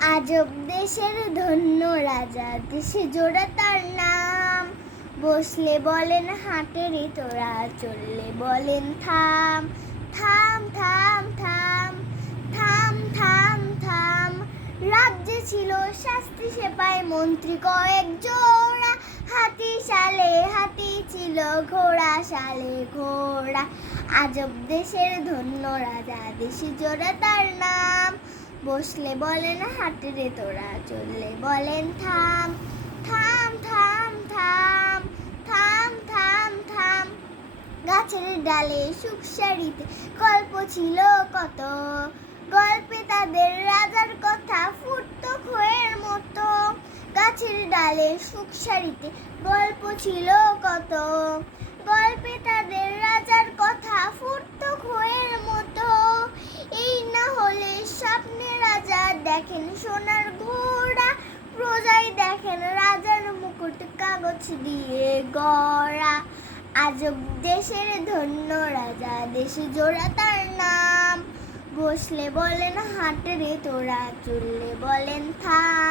আজব দেশের ধন্য রাজা, দেশে জোড়া তার নাম। বসলে বলেন হাঁটে রে তোরা, চললে বলেন থাম। থাম থাম থাম থাম থাম থাম। রাজ্যে ছিল শাস্তি সেপাই মন্ত্রী কয়েক জোড়া। হাতি শালে হাতি ছিল, ঘোড়া শালে ঘোড়া। আজব দেশের ধন্য রাজা, দেশে জোড়া তার নাম। বসলে বলেন হাঁটে রে তোরা, চললে বলেন থাম। থাম থাম থাম থাম থাম থাম। গাছের ডালে সুখ সারিতে গল্প ছিল কত। গল্পে তাদের রাজার কথা ফুটতো খোয়ের মতো। গাছের ডালে সুখ সারিতে গল্প ছিল কত। গল্পে তাদের রাজার কথা ফুটতো খোয়ের মতো। এই না হলে স্বপ্নে রাজা দেখেন সোনার ঘোড়া। প্রজায় দেখেন রাজার মুকুট কাগজ দিয়ে গড়া। আজব দেশের ধন্য রাজা, দেশে জোড়া তার নাম। বসলে বলেন হাঁটে রে তোরা, চললে বলেন থাম।